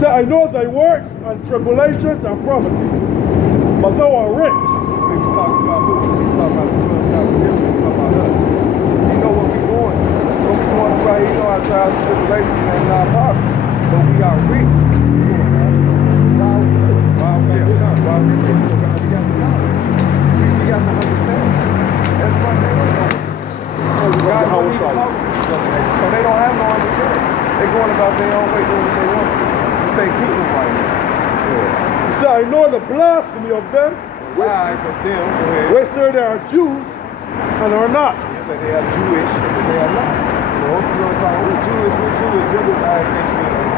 said, I know thy works and tribulations and poverty, but thou art rich. We were talking about who? We were talking about the 12 tribes of Israel. We were talking about us. You know what we're going. What we're going through right here, you know our trials and tribulations and our poverty. But we are rich. Why we rich? We got to know. We got to understand. That's one thing we know. God don't need to talk to us. So they don't have no understanding. They're going about their own way, doing what they want. Just they keep them right now. He said, I know the blasphemy of them, which say they are Jews and are not. He said they are Jewish, but they are not. So if you're going to talk, we're Jewish, we're the ISH pertaining to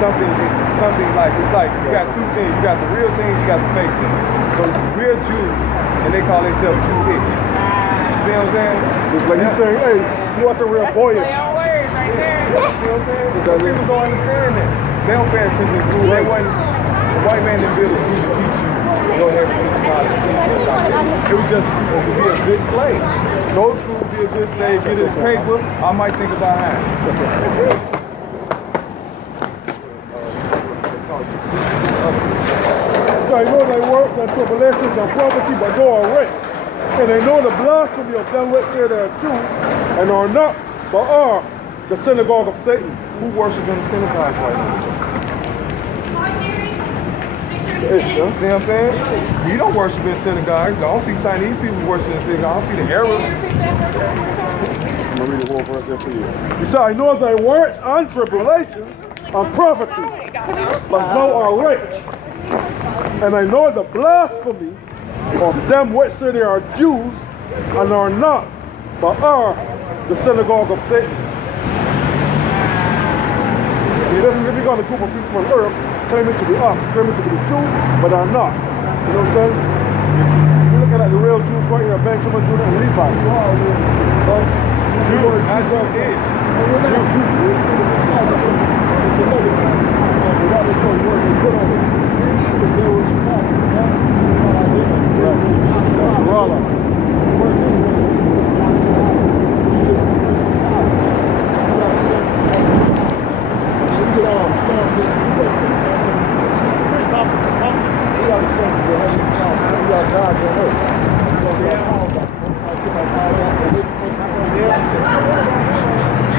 something like, it's like you got two things. You got the real things, you got the fake things. So we're Jews, and they call themselves Jewish. See what I'm saying? It's like he's saying, hey, you want the real boyish. Play on words right there. See what I'm saying? Because people don't understand that. They don't pay attention to school. They wasn't, the white man didn't build a school to teach you. Go ahead and teach knowledge. It was just to be a good slave. Go to school, be a good slave, get his paper. I might think about half. So I know thy works and tribulations and poverty, but thou art rich. And I know the blasphemy of them which say they are Jews and are not, but are the synagogue of Satan. Who worship in the synagogues right now? See what I'm saying? You don't worship in synagogues. I don't see Chinese people worshiping in synagogues. I don't see the Arabs. I'm going to read the whole verse there for you. He said, I know thy works and tribulations and poverty, but thou art rich. And I know the blasphemy of them which say they are Jews and are not, but are the synagogue of Satan. This is if you got a group of people on earth claiming to be us, claiming to be the Jews, but are not. You know what I'm saying? You're looking at the real Jews right here, Benjamin, Judah, and Levi. Jews, not Jewish.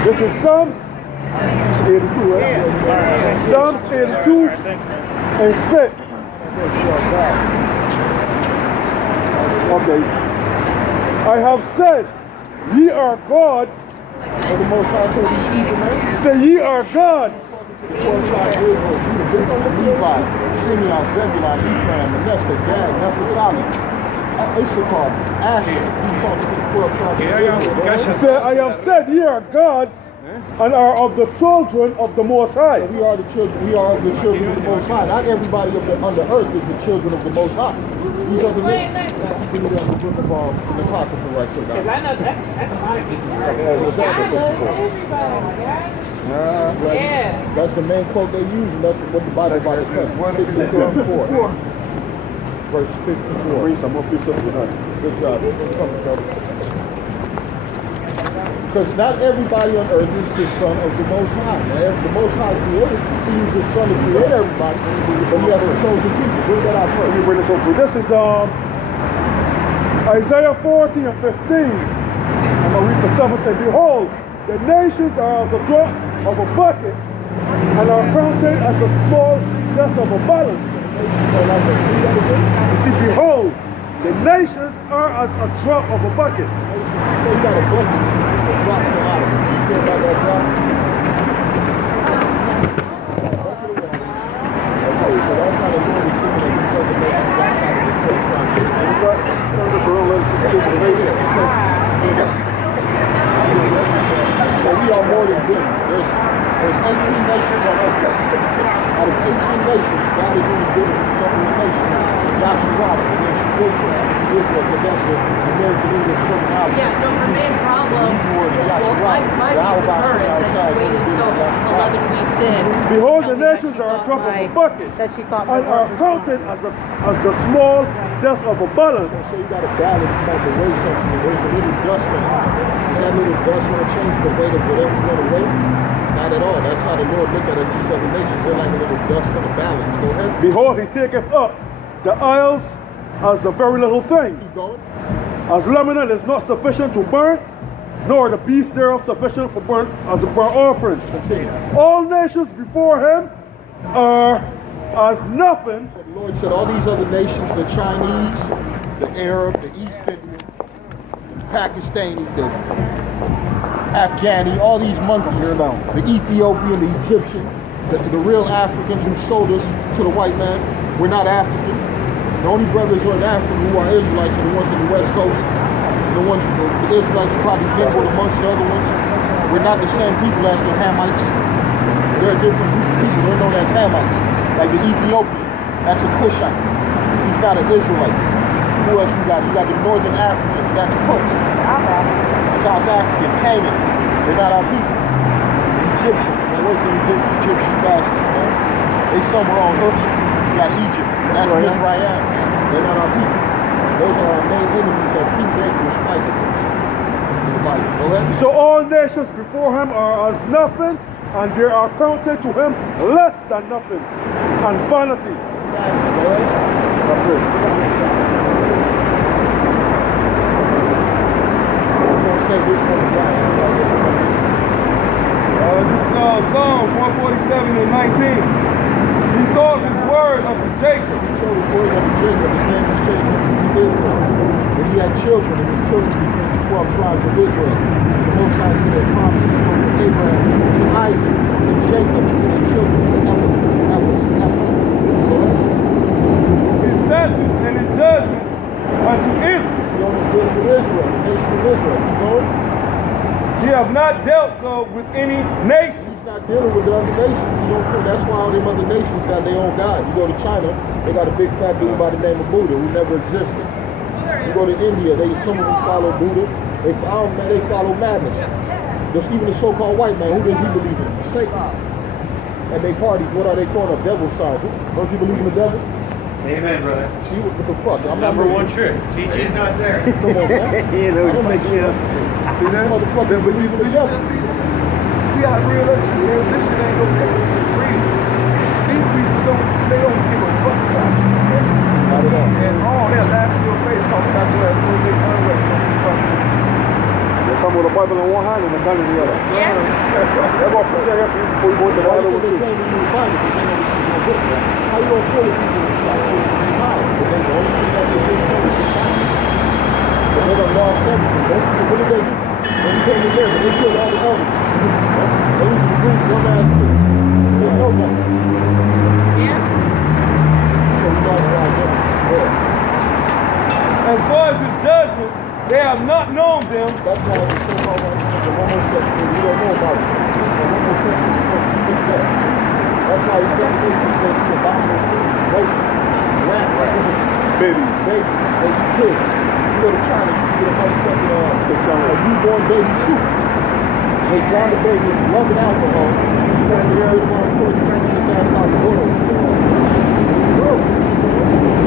This is Psalms 82, right? Psalms 82 and 6. Okay. I have said, ye are gods. Say, ye are gods. Levi, Simeon, Zebulon, Ephraim, Manasseh, Gad, Naphtali, Issachar, Asher. He said, I have said, ye are gods, and are of the children of the Most High. We are the children. We are the children of the Most High. Not everybody on the earth is the children of the Most High. You doesn't mean in the book of in the Apocrypha right there. Because I know that's a lot of people. Yeah. That's the main quote they use, and that's what the Bible says. 54. Verse 54. Read some more people tonight. Good job. Because not everybody on earth is the son of the Most High. Now, the Most High created, he used his son to create everybody, but he has a chosen people. Bring that out first. Let me bring this over. This is Isaiah 40 and 15. I'm going to read the 17. Behold, the nations are as a drop of a bucket and are counted as a small dust of a balance. You see, behold, the nations are as a drop of a bucket. So you got a bucket. Drop a lot of it. You feel about that drop? Okay, so that's not a word of truth that you said the nation got out of the church. So we are more than good. There's 18 nations on earth. Out of 18 nations, God is only giving a couple of nations. Israel, because that's the American English terminology. Yeah, no, her main problem, my view with her is that she waited until 11 weeks in. Behold, the nations are a drop of a bucket that she thought and are counted as the small dust of a balance. So you got to balance, you have to weigh something. There's a little dust on it. Is that God's going to change the weight of whatever you're going to weigh? Not at all. That's how the Lord looked at these other nations. They're like a little dust on the balance. Go ahead. Behold, he taketh up the isles as a very little thing. Keep going. As Lebanon is not sufficient to burn, nor the beast thereof sufficient for burnt as a burnt offering. Continue. All nations before him are as nothing. So the Lord said all these other nations, the Chinese, the Arab, the East Indian, the Pakistani, the Afghani, all these monkeys, the Ethiopian, the Egyptian, the real Africans who sold us to the white man, we're not African. The only brothers who are in Africa who are Israelites are the ones in the West Coast. The ones, the Israelites probably mingled amongst the other ones. We're not the same people as the Hamites. They're different people. They're known as Hamites. Like the Ethiopian, that's a Cushite. He's not an Israelite. Who else we got? We got the Northern Africans, that's Put. South African, Canaan, they're not our people. The Egyptians, man, what's the Egyptian bastards, man? They somewhere on Earth. We got Egypt, that's Mizraim. They're not our people. Those are our main enemies that King David was fighting against. In the Bible. Go ahead. So all nations before him are as nothing, and they are counted to him less than nothing, and vanity. That's it. This is Psalms 147 and 19. He saw his word unto Jacob. He showed his word unto Jacob. His name was Jacob to Israel. And he had children, and his children became the 12 tribes of Israel. The Most High said that promises were from Abraham to Isaac to Jacob to the children forever. His statutes and his judgment unto Israel. He only did it with Israel, the nation of Israel. You know it? He have not dealt so with any nation. He's not dealing with the other nations. He don't care. That's why all them other nations got their own God. You go to China, they got a big fat dude by the name of Buddha who never existed. You go to India, some of them follow Buddha. They follow madness. Just even the so-called white man, who does he believe in? Satan. At their parties, what are they called? A devil sign. Don't you believe in the devil? Amen, brother. See what the fuck? I'm Number one trick. TJ's not there. Come on, man. You know, I don't make shit up. See that? Motherfucker, But you believe in the devil. see how real that shit is? This shit ain't gonna get this shit real. These people don't give a fuck about you, man. Not at all. And all they're laughing in your face talking about your ass when they turn away. they come with a Bible in one hand and a gun in the other. They're going to say after you before you go into the Why other you one think too. they came to you Bible? Because they know this is gonna work, man. How you gonna fool the people who got fooled to be high? But they the only thing that they did was the Bible. But they done lost everything. What did they do? When we came to live, they killed all the elders. They was the Greek, one ass dude. They didn't know nothing. So we lost a lot of them. As far as his judgment, they have not known them. That's why it's so hard on the homosexual. We don't know about it. The homosexual is supposed to be dead. That's why he's saying it's abominable food, rape, rats, Babies. kids. You go to China, you get a motherfucking a newborn baby soup. They drown the baby in rubbing alcohol. You stand there, you want to put your ass out the door.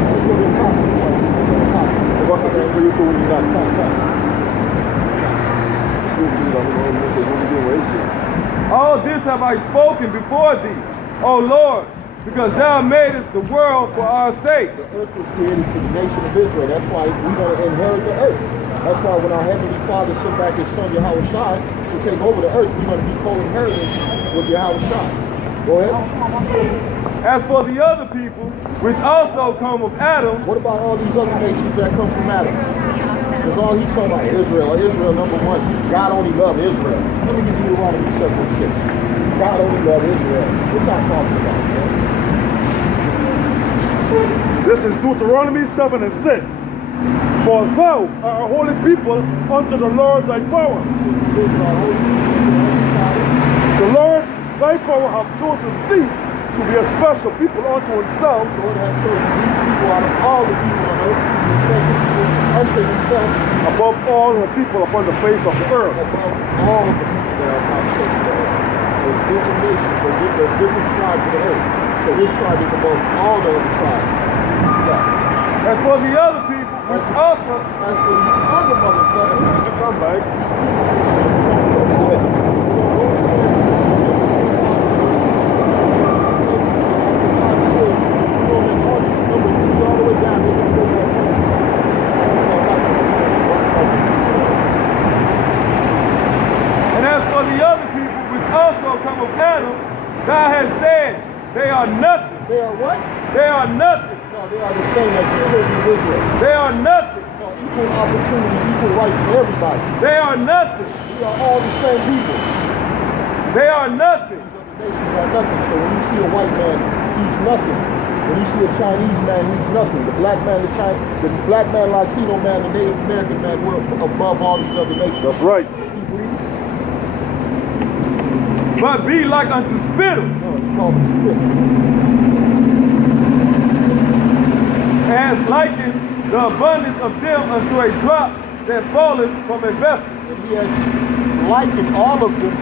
That's what it's talking about. It wasn't good for you to when you got All this have I spoken before thee, O Lord, because thou madest the world for our sake. The earth was created for the nation of Israel. That's why we're going to inherit the earth. That's why when our Heavenly Father sent back His Son, Yahweh Shai, to take over the earth, we're going to be co-inheriting with Yahweh Shai. Go ahead. As for the other people, which also come of Adam, What about all these other nations that come from Adam? Because all he's talking about Israel number one. God only loved Israel. Let me give you Deuteronomy 7:6. God only loved Israel. What's that talking about, man? This is Deuteronomy 7 and 6. For thou art a holy people unto the Lord thy power. The Lord thy power hath chosen thee to be a special people unto himself. The Lord has chosen these people out of all the people on earth to be special people unto himself, Above all the people upon the face of the earth. above all the people that are upon the face of the earth. There's different nations, there's different tribes of the earth. So this tribe is above all the other tribes. Yeah. as for the other people, which also As for the other motherfuckers, Come back. God has said they are nothing. They are what? They are nothing. No, they are the same as the children of Israel. They are nothing. No, equal opportunity, equal rights for everybody. They are nothing. We are all the same people. They are nothing. These other nations are nothing. So when you see a white man, he's nothing. When you see a Chinese man, he's nothing. The black man, the black man, Latino man, the Native American man, we're above all these other nations. That's right. Keep reading. But be like unto spittle, No, you call them spit. as liken the abundance of them unto a drop that falleth from a vessel. And he has likened all of them.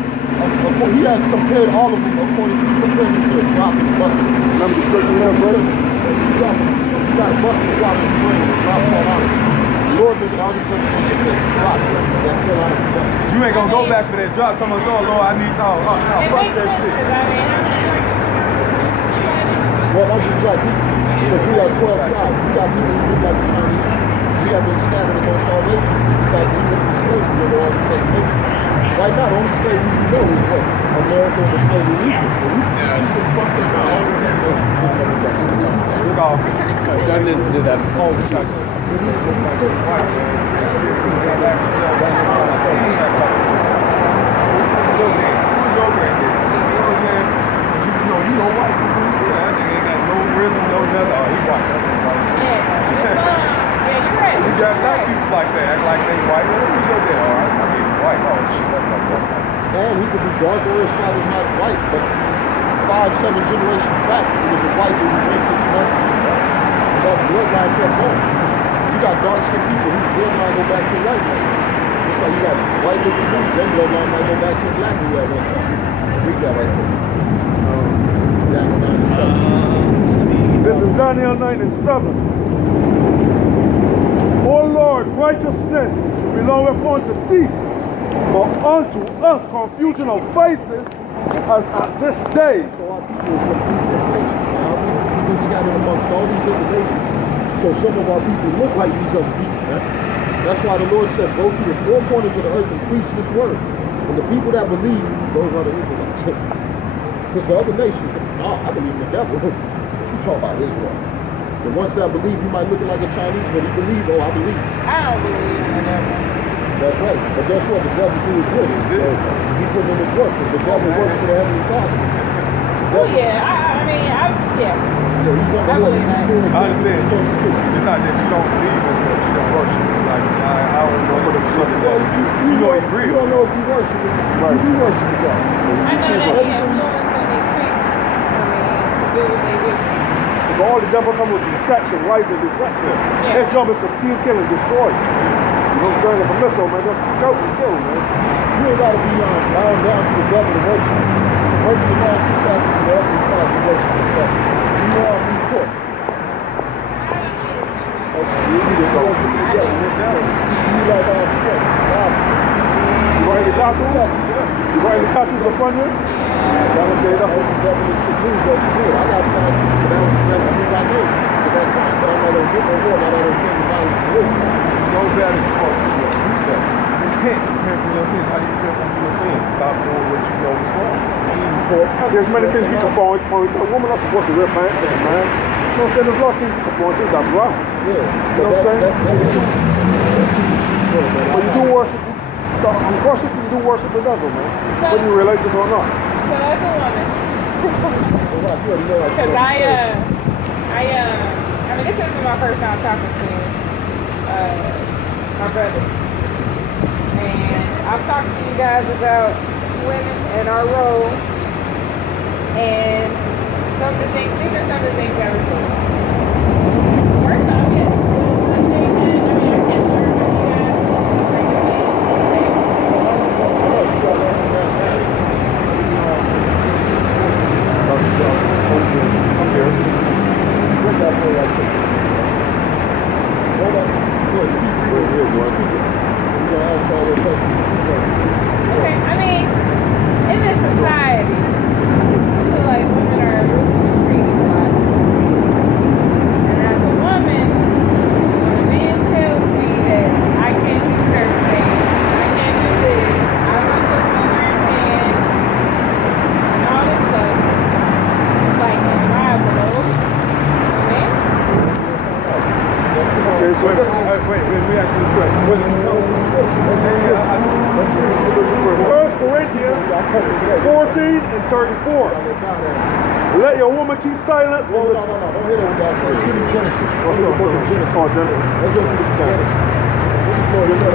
He has compared all of them according to, he compared them to a drop in the bucket. Remember the scripture there, brother? You got a bucket of water in the rain, and a drop fall out of it. The Lord looked at all these other nations and said, drop that fell out of the bucket. You ain't gonna go back for that drop. Tell us, oh Lord, I need, fuck that shit. Well, I'm just like this. Because we are 12 tribes. We got people who look like the Chinese. We have been scattered amongst all nations. We got people in slavery in all the same nations. Right now, the only slavery we know is what? America and the slavery we can. Look off. Don't listen to that. Oh, we got this. You know white people who say that they ain't got no rhythm, no nothing. Oh, he white. You got black people like that, act like they white. Who's your dad? All right, I mean white. Oh shit, that's like that. And he could be dark or his father's not white, but 5-7 generations back, he was a white dude who raped his mother. And that bloodline kept going. You got dark-skinned people whose bloodline go back to the white man. Just like you got white-looking dudes, their bloodline might go back to the black dude at one time. Read that right there. Daniel 9 and 7. This is Daniel 9 and 7. O Lord, righteousness belongeth unto thee, but unto us confusion of faces as at this day. So our people is confused with faces. Now, we've been scattered amongst all these other nations. So some of our people look like these other people. Man. That's why the Lord said, go to the four corners of the earth and preach this word. And the people that believe, those are the Israelites. Because the other nations, oh, I believe in the devil. You talk about Israel. The ones that believe, you might look like a Chinese, but he believe, oh, I believe. I don't believe in the devil. That's right. But guess what? The devil do his good. He put in his work. Because the devil works for the Heavenly Father. Oh yeah, I mean, yeah. Yeah, he's on the I work. believe that. I understand. It's not that you don't believe in it, but you don't worship it. Like, I don't know if it's something that you know you agree You don't know if you worship it. Right. You worship the God. I know that he influenced on these people. I mean, to do what they do. But all the devil comes with deception, lies and deception. Yeah. His job is to steal, kill, and destroy. You know what I'm saying? If a missile, man, just scout and kill, man. You ain't got to be bound down to the devil to worship. Worship the man, two statues of the Heavenly Father to worship the devil. You are in court. Okay, you need to worship the devil. You like all straight. You got any tattoos? You got any tattoos upon you? That was the devil is to do what you do. I got tattoos, but that was the devil I did at that time. But I'm not going to get no more. Not all those things the violence to live. No better than what you do. Repent from your sins. How do you feel from your sins? Stop doing what you know is wrong. There's many things we can point to. A woman not supposed to wear pants like a man. You know what I'm saying? There's a lot of things we can point to that's wrong. Yeah. You know what I'm saying? But you do worship. So unconsciously you do worship the devil, man. So- Whether you realize it or not. So as a woman, because I mean, this isn't my first time talking to my brother. And I've talked to you guys about women and our role. And some of the things, these are some of the things that were said. First off, yes, one thing that, I mean, I can't learn from you guys. Like, I'm here. What that boy like this? Hold up. Good. Keep speaking. Keep speaking. You're going to ask all those questions. okay, I mean, in this society, I feel like women are really mistreated a lot. 14 and 34. Let your woman keep silence. No, don't hit it with that first. Give me Genesis. What's up? Genesis. Oh, Genesis. Let's go to the beginning.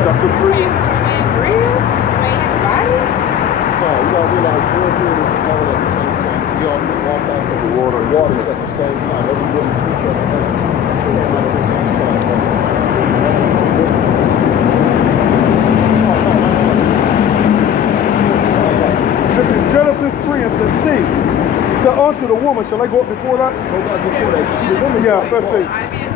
Chapter 3. Man's real? Man's body? No, you gotta realize real good is all at the same time. We all walk out of the water is at the same time. Every woman treats each other. This is Genesis 3 and 16. He said, unto the woman, shall I go up before that? Go back before that. See, the woman, Yeah, first thing.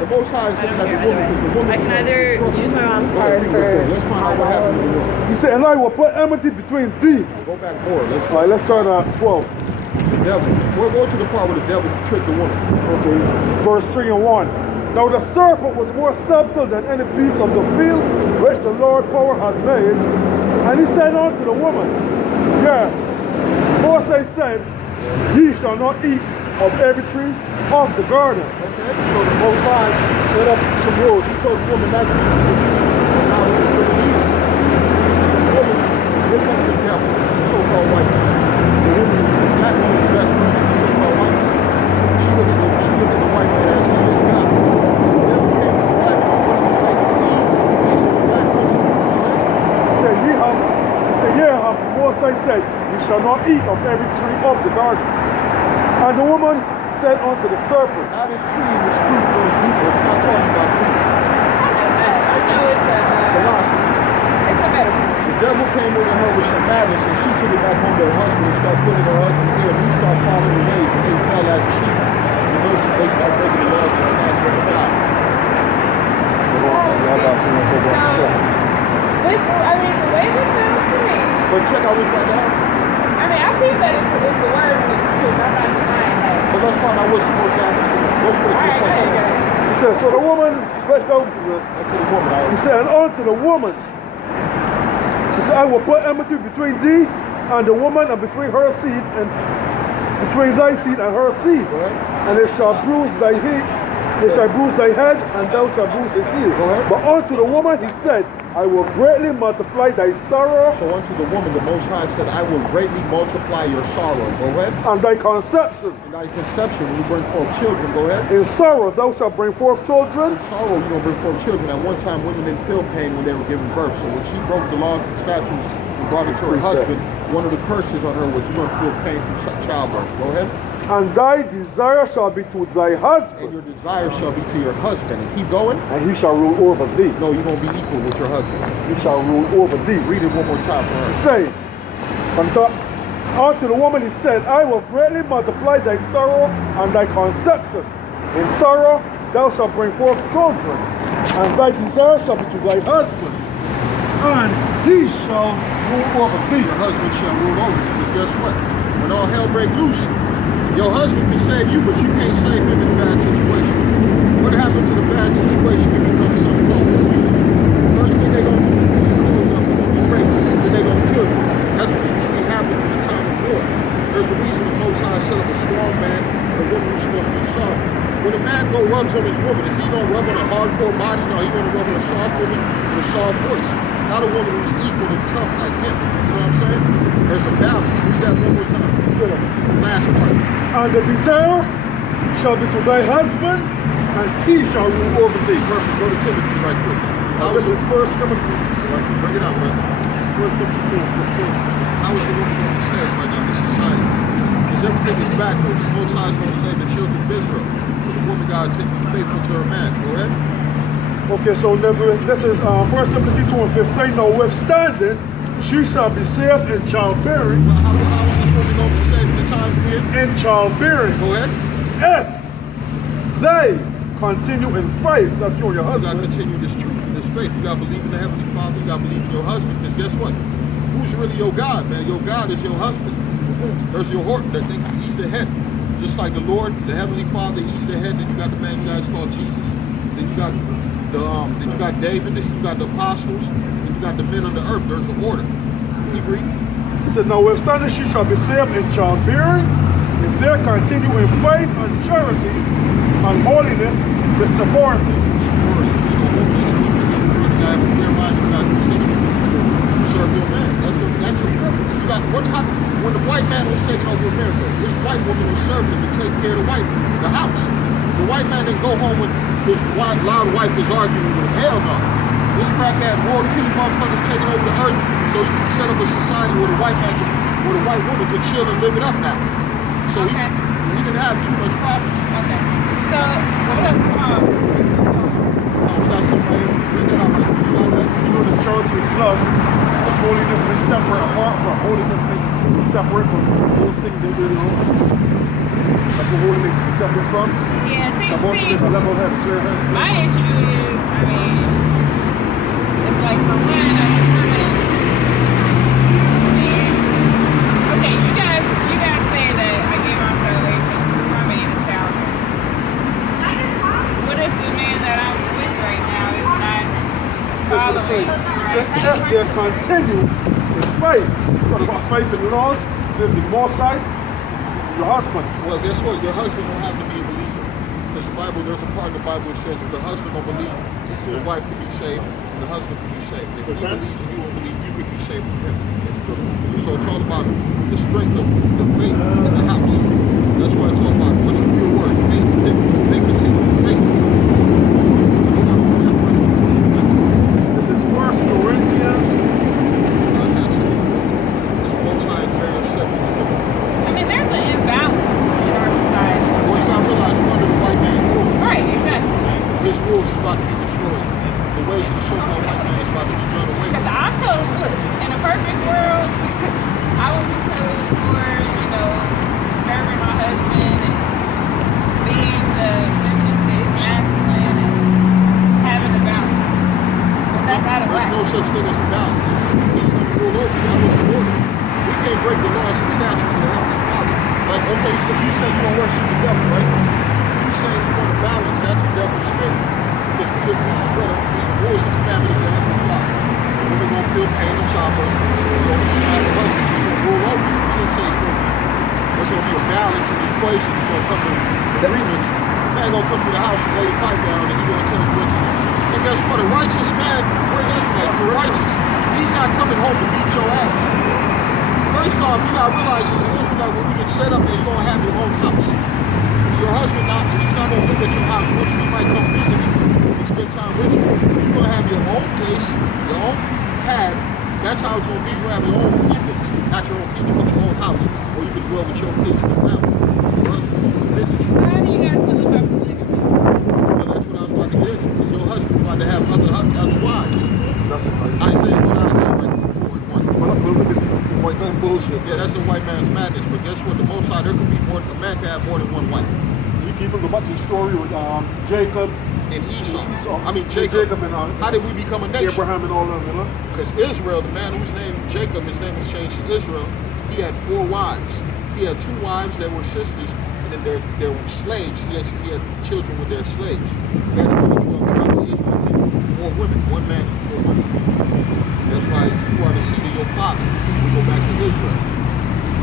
the Most High is looking at the woman because the woman. I can either use my mom's card for. Let's find out what happened to the woman. He said, and I will put enmity between thee. Go back more. All right, let's turn to 12. The devil. We're going to the part where the devil tricked the woman. Okay. Verse 3 and 1. Now the serpent was more subtle than any beast of the field which the Lord power had made. And he said unto the woman, yeah, Moses said, ye shall not eat of every tree of the garden. Okay? So the Most High set up some rules. He told the woman not to eat from the tree of knowledge of good and evil. The woman, here comes the devil, the so-called white man. The woman, black woman's best friend is the so-called white man. She looked at the white man as he is God. The devil came to the black woman. What did he say to the God? He said, the black woman. He said, yeah, Moses said, ye shall not eat of every tree of the garden. And the woman said unto the serpent, Now this tree was fruit for the people. It's not talking about food. I know it's a Philosophy. metaphor. The devil came with her with some madness and she took it back home to her husband and started putting her husband in ear. And he started following the ways and they fell as a people. And they started breaking the laws and statutes of God. The way this sounds to me, But check out what's about to happen. I mean, I think that it's the word and it's the truth. I'm not denying that. But let's find out what's supposed to happen. Go straight to the All right, go point. ahead. he said, so the woman fetched over to the To the woman. He said, and unto the woman, he said, I will put enmity between thee and the woman, and between her seed, and between thy seed and her seed. Go ahead. And it shall bruise thy head, it shall bruise thy head, and thou shalt bruise his heel. Go ahead. But unto the woman he said, I will greatly multiply thy sorrow So unto the woman, the Most High said, I will greatly multiply your sorrow. Go ahead. and thy conception. In thy conception, when you bring forth children, go ahead. In sorrow thou shalt bring forth children. In sorrow, you're going to bring forth children. At one time, women didn't feel pain when they were giving birth. So when she broke the laws and statutes and brought it to her husband, one of the curses on her was you're going to feel pain through childbirth. Go ahead. And thy desire shall be to thy And husband, your desire shall be to your husband. And keep going. and he shall rule over thee. No, you're going to be equal with your husband. He shall rule over thee. Read it one more time for her. Say, unto the woman he said, I will greatly multiply thy sorrow and thy conception. In sorrow thou shalt bring forth children, and thy desire shall be to thy husband, and he shall rule over thee. Your husband shall rule over you. Because guess what? When all hell break loose, your husband can save you, but you can't save him in a bad situation. What happened to the bad situation? You become something called bullying. First thing they're going to do is pull your clothes off and make you rape, then they're going to kill you. That's what usually happens in the time of war. There's a reason the Most High set up a strong man and a woman who's supposed to be soft. When a man rubs on his woman, is he going to rub on a hardcore body? No, he's going to rub on a soft woman with a soft voice. Not a woman who's equal and tough like him. You know what I'm saying? There's a balance. Read that one more time. Last part. And the desire shall be to thy husband, and he shall rule over thee. Perfect. Go to Timothy right quick. Now this is 1 Timothy. Bring it up, brother. 1 Timothy 2:15. How is the woman going to be saved right now in this society? Because everything is backwards. The Most High is going to save the children of Israel. But the woman got to be faithful to her man. Go ahead. Okay, so this is 1 Timothy 2:15. Notwithstanding, she shall be saved in childbearing. How is this woman going to be saved in the times we're in? In childbearing, Go ahead. if they continue in faith, that's your You got to husband. continue this truth, this faith. You got to believe in the Heavenly Father. You got to believe in your husband. Because guess what? Who's really your God, man? Your God is your husband. There's your horse. He's the head. Just like the Lord, the Heavenly Father, he's the head. Then you got the man you guys call Jesus. Then you got David. Then you got the apostles. Then you got the men on the earth. There's an order. Keep reading. He said, notwithstanding, she shall be saved in childbearing, if they continue in faith and charity and holiness with sobriety. So you got to clear mind. You got to serve your man. That's your purpose. You got what? man was taking over America. His white woman was serving him to take care of the house. The white man didn't go home with his loud wife is arguing with him. Hell no. This crack had World Peace motherfuckers taking over the earth so he could set up a society where the white man could, where the white woman could chill and live it up now. So he didn't have too much problems. Okay. So, what up, We got somebody bring that out. You know, this church is love. This holiness means separate apart from. Holiness means separate from those things that we know. That's what holiness is separate from. Yeah, see, There's a level head, clear head. my issue is, I mean, it's like for one, as a woman, okay, you guys say that I gave my salvation from being a child. What if the man that I'm with right now is not following? He said, if they continue in faith, it's got about faith in laws, faith in more side, your husband. Well, guess what? Your husband don't have to be a believer. Because the Bible, there's a part in the Bible that says if the husband don't believe, the wife can be saved, and the husband can be saved. If he believes and you don't believe, you could be saved with him. So it's all about the strength of the faith in the house. That's what I talk about. What's the real word? Faith. They continue in faith. This is 1 Corinthians. This Most High is very acceptable. I mean, there's an imbalance in our society. Well, you gotta realize we're under the white man's rules. Right, exactly. His rules is about to be destroyed. The ways of the so-called white man is about to be done away with. Because I chose, look, in a perfect world, I would be chose for, serving my husband and being the feminine to his masculine and having a balance. But that's out of whack. There's no such thing as a balance. He's going to rule over you. I was order. We can't break the laws and statutes of the Heavenly Father. Like, okay, so you say you don't worship the devil, right? You say you want to balance, that's a devil's spirit. Because we spread up, what was the commandment of the Heavenly Father? Women going to feel pain and childbirth. As a husband, you will rule over you. He didn't say you will. There's going to be a balance in the equation. You're going to come to agreements. The man going to come to the house and lay the pipe down and he's going to tell you what to do. And guess what? A righteous man, we're Israelites, we're righteous. He's not coming home to beat your ass. First off, you gotta realize as an Israelite, when we get set up, and you're gonna have your own house. Your husband, he's not gonna live at your house with you. He might come visit you and spend time with you. You're gonna have your own place, your own pad. That's how it's gonna be. You have your own kingdom, not your own kingdom, but your own house, where you can dwell with your kids and your family. Your husband will visit you. How do you guys feel about polygamy? Well, that's what I was about to get into. Because your husband's about to have other wives. That's it. Isaiah 4:1. Well, polygamy is white man bullshit. Yeah, that's a white man's madness. But guess what? The Most High, there could be more. A man can have more than one wife. You people go back to the story with Jacob. And Esau. I mean, Jacob Jacob. and How did we become a nation? Abraham and all of them, Because Israel, the man whose name Jacob, his name was changed to Israel. He had 4 wives. He had 2 wives that were sisters, and then there were slaves. He had children with their slaves. That's where the 12 tribes of Israel came from. 4 women, 1 man and 4 women. That's why you are the seed of your father. We go back to Israel.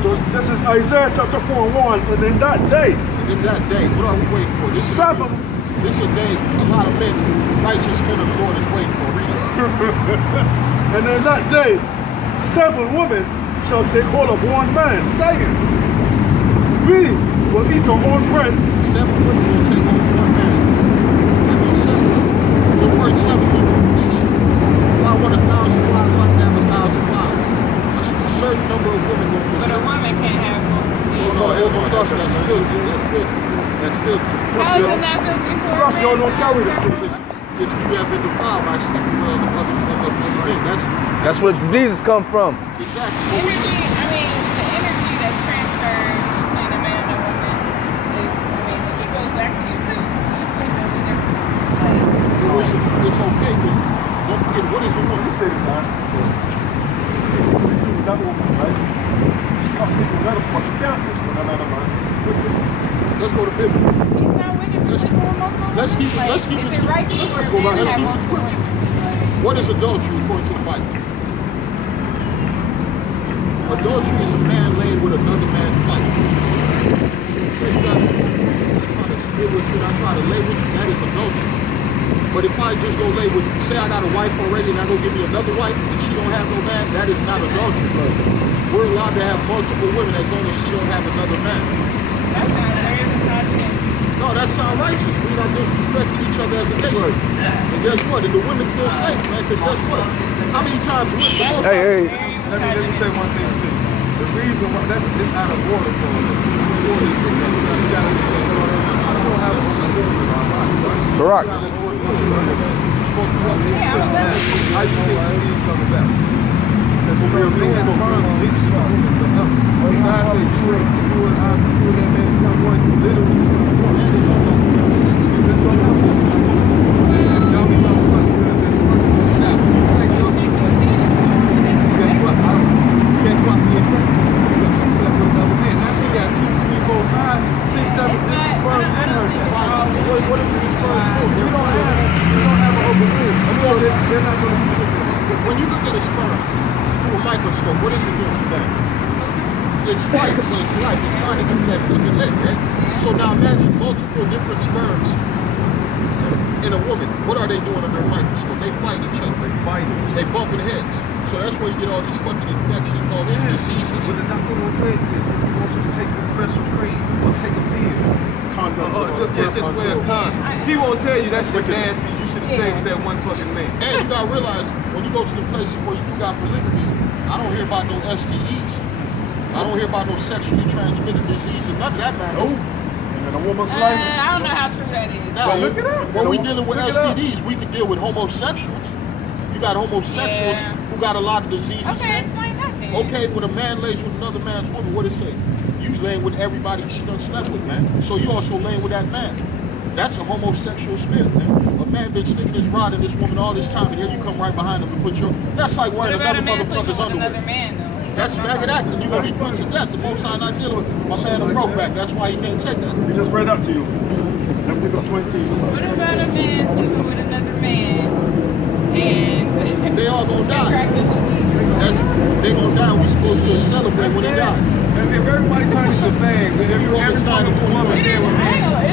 So this is Isaiah chapter 4:1, and in that day, And in that day, what are we waiting for? This is a day a lot of men, righteous men of the Lord is waiting for. Read it. and in that day, 7 women shall take hold of 1 man, saying, we will eat our own bread. 7 women will take hold of 1 man. That means 7. The word 7 women means if I want 1,000 wives, I can have 1,000 wives. A certain number of women will But a woman can't have multiple. that's filthy. That's filthy. That's filthy. How is it not filthy for Plus, a y'all man? don't carry the sin. It's you have been defiled by sleeping with other men. That's where diseases come from. Exactly. Energy, I mean, the energy that's transferred between a man and a woman is, I mean, it goes back to you too. You sleep with a different, It's okay, but don't forget, what is the Let me woman? say this, huh? You're sleeping with that woman, right? You're not sleeping with another one. You can't sleep with another man. Let's go to Bible. he's not with it because multiple women. let's keep it- Like, let's keep is it- it right let's for go a man back. to have Let's keep it multiple scripture. women? Like, What is adultery according to the Bible? Adultery is a man laying with another man's wife. So you got, I try to sleep with you and I try to lay with you, that is adultery. But if I just go lay with, say I got a wife already and I go give me another wife and she don't have no man, that is not adultery. we're allowed to have multiple women as long as she don't have another man. That's not very misogynist. No, that's not righteous. We're not disrespecting each other as a nation. And guess what? And the women feel safe, man, because guess what? How many times Hey, let me say one thing too. The reason why it's out of order for us. You gotta understand. We don't have a order in our body, right? Barack. Yeah, I'm glad. How you think these coming back? Because the real man's sperm leaches the woman for him. When God said you and that man become one, you literally become one. That's what happens. Y'all become one because that's one. Now, you take your guess what? Guess what? She slept with another man. Now she got 2, 3, 4, 5, 6, 7 different sperms in her. What if these sperms do? You don't have an open wound. So they're not going to be with you. When you look at a sperm through a microscope, what is it doing? It's fight, so it's life. It's trying to do that fucking egg, man. So now imagine multiple different sperms in a woman. What are they doing under a microscope? They fight each other. They fight each other. They bumping heads. So that's where you get all these fucking infections, all these diseases. But the doctor won't tell you this. He wants you to take this special cream or take a pill. Just wear a condom. He won't tell you that shit nasty. You should have stayed with that one fucking man. And you gotta realize, when you go to the places where you got polygamy, I don't hear about no STDs. I don't hear about no sexually transmitted diseases. None of that matters. Nope. And a woman's life. I don't know how true that is. Now, look it up. when we dealing with Look it up. STDs, we can deal with homosexuals. You got homosexuals who got a lot of diseases. Okay, man. explain that then. Okay, when a man lays with another man's woman, what it say? You laying with everybody she done slept with, man. So you also laying with that man. That's a homosexual spirit, man. A man been sticking his rod in this woman all this time, and here you come right behind him to put your... That's like What wearing about another a man sleeping motherfucker's with another underwear. man, though? That's faggot acting. You're going to be put to death. The Most High not dealing with my man a broke back. That's why he can't take that. We just read that to you. Leviticus 20. What about a man sleeping with another man and They all gonna die. contracting That's, they gonna die. We supposed to celebrate when they die. If everybody turns into fags, and every fucking woman there with me,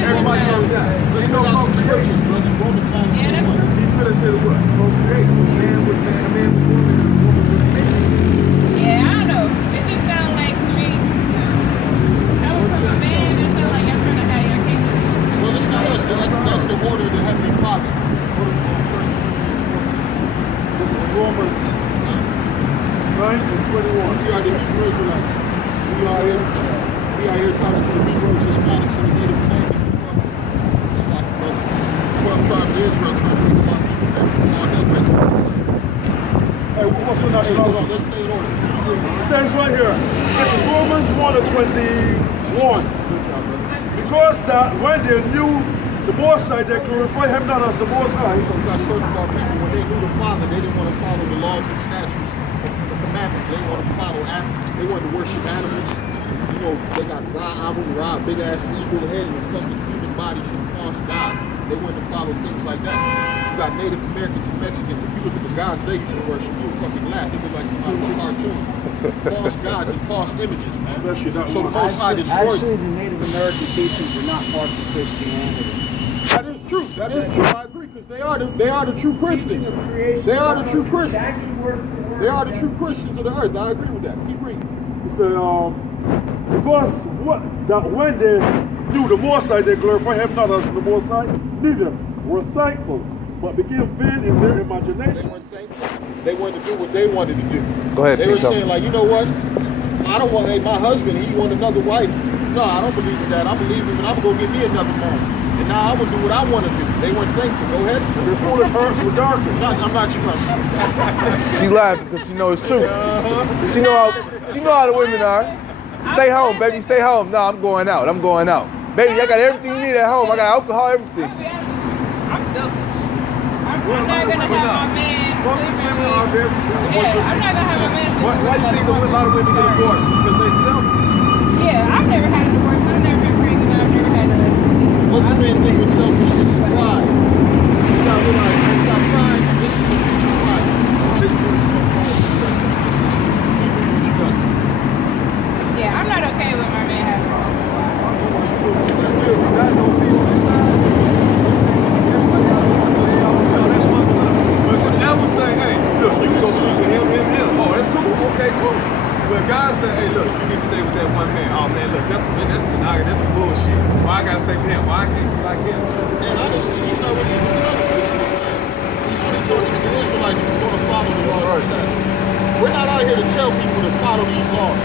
everybody's gonna die. Let's Ain't go no out the procreation. scriptures, brother. Romans 9:21. He could have said what? Procreate. Man with man, a man with woman, and a woman with man. Yeah, I don't know. It just sounds like to me, that was from a man. It sounds like you're trying to have your kids. Well, it's not us. That's the order of the Heavenly Father. This is Romans 9:21. We are the Hebrew Israelites. We are here talking to the Negroes, Hispanics, and the Native Americans. It's like 12 tribes of Israel trying to make fun of people. All hell breaking loose. Hey, what's your Hey, hold on. nationality? Let's stay in order. It says right here, this is Romans 1:21. Because that when they knew the Most High, they glorified him not as the Most High. You got certain of our people, when they knew the Father, they didn't want to follow the laws and statutes, the commandments. They wanted to follow animals. They wanted to worship animals. You know, they got Ra, big ass eagle head, and fucking human bodies and false gods. They wanted to follow things like that. You got Native Americans and Mexicans. If you look at the gods they used to worship, you would fucking laugh. They look like somebody from a cartoon. False gods and false images, man. Especially that So the one. Most High destroyed. Actually, the Native American teachings are not part of Christianity. That is true. That is true. I agree, because they are the true Christians. They are the true Christians. They are the true Christians of the earth. I agree with that. Keep reading. He said, because that when they knew the Most High, they glorified him not as the Most High, neither were thankful, but became vain in their They imagination. weren't thankful. They wanted to do what they wanted to do. Go ahead, They were Peter. saying, like, you know what? I don't want, hey, my husband, he want another wife. No, I don't believe in that. I believe him, and I'm going to go get me another man. And now I'm going to do what I want to do. They weren't thankful. Go ahead. Their foolish hearts were darkened. I'm not you. She laughing because she know it's true. She know how the women are. Stay home, baby. Stay home. No, I'm going out. I'm going out. Baby, I got everything you need at home. I got alcohol, everything. I'm selfish. I'm not gonna have my man. Most women are very selfish. Yeah, I'm not gonna have my man. Why do you think a lot of women get abortions? Because they selfish. Yeah, I've never had a divorce. I've never been pregnant. I've never had a. What's the main thing with selfishness? Pride. You got to realize, when you got pride, this is the future of pride. This is what you got. Yeah, I'm not okay with my man having a God don't see on this side. Everybody out there, so they all tell that's one. But the devil say, hey, look, you can go sleep with him. Oh, that's cool. Okay, cool. But God said, hey, look, you need to stay with that one man. Oh, man, look, that's some bullshit. Why I gotta stay with him? Why I can't be like him? And honestly, he's not really even telling you what he was saying. He's only telling the Israelites you're going to follow the laws and statutes. We're not out here to tell people to follow these laws.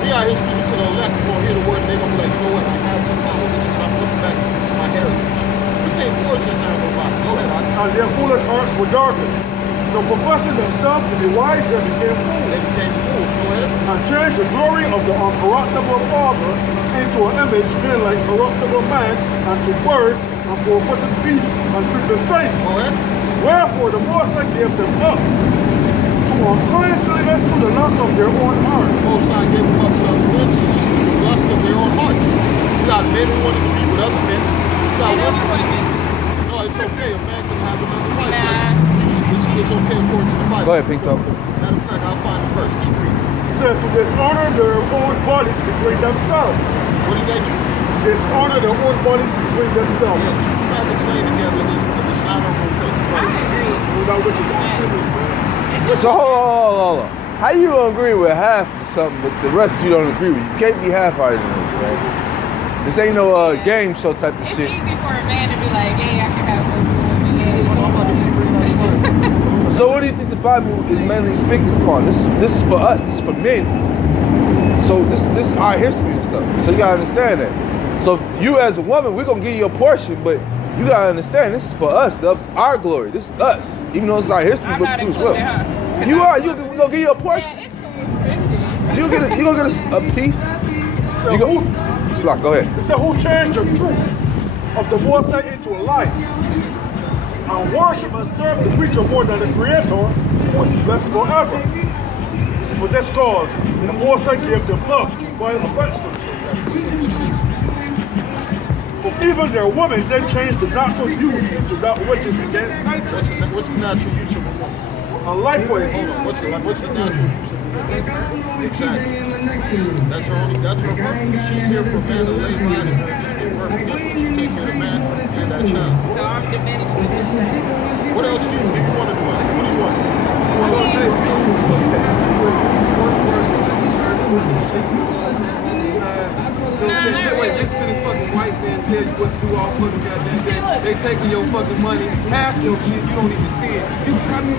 We out here speaking to the elect who going to hear the word and they're going to be like, you know what, I have to follow this because I'm looking back to my heritage. We can't force this down nobody. Go ahead, And their foolish hearts were darkened. So professing themselves to be wise, they became fools. They became fools. Go ahead. And changed the glory of the uncorruptible Father into an image made like corruptible man, and to birds, and four-footed beasts, and creeping things. Go ahead. Wherefore the Most High gave them up to uncleanness through the lust of their own hearts. Most High gave them up to uncleanness through the lust of their own hearts. You got men who wanted to be with other men. You got women. No, it's okay. A man can have another wife. It's okay according to the Bible. Go ahead, Pink Toe. Matter of fact, I'll find the verse. Keep reading. He said to dishonor their own bodies between themselves. What did they do? Dishonor their own bodies between themselves. Yeah, two faggots laying together is a dishonorable place. That which is unseemly. So hold on. How you gonna agree with half of something, but the rest you don't agree with? You can't be half-hearted in this, man. This ain't no game show type of It's shit. easy for a man to be like, hey, I can have those women. Yeah. So what do you think the Bible is mainly speaking upon? This is for us. This is for men. So this is our history and stuff. So you gotta understand that. So you as a woman, we're gonna give you a portion, but you gotta understand this is for us, our glory. This is us, even though it's our history I'm book not too as well. including her. You are. We're gonna give you a portion. Yeah, it's cool. You gonna get a piece. So You go. Slock, go ahead. He said, who changed the truth of the Most High into a lie, and worship and serve the preacher more than the Creator, who is blessed forever. He said, for this cause, the Most High gave them up to vile affection. For even their women, they changed the natural use into that which is against nature. What's the natural use of a woman? And likewise, Hold on. What's the natural use of a woman? Exactly. That's her purpose. She's here for a man to lay by and she give birth. That's what she takes care of the man and that child. So I'm Dominican. What else do you want to do? What do you want? Wait, listen to this fucking white man tell you what to do all fucking goddamn day. They taking your fucking money, half your shit, you don't even see it. You got me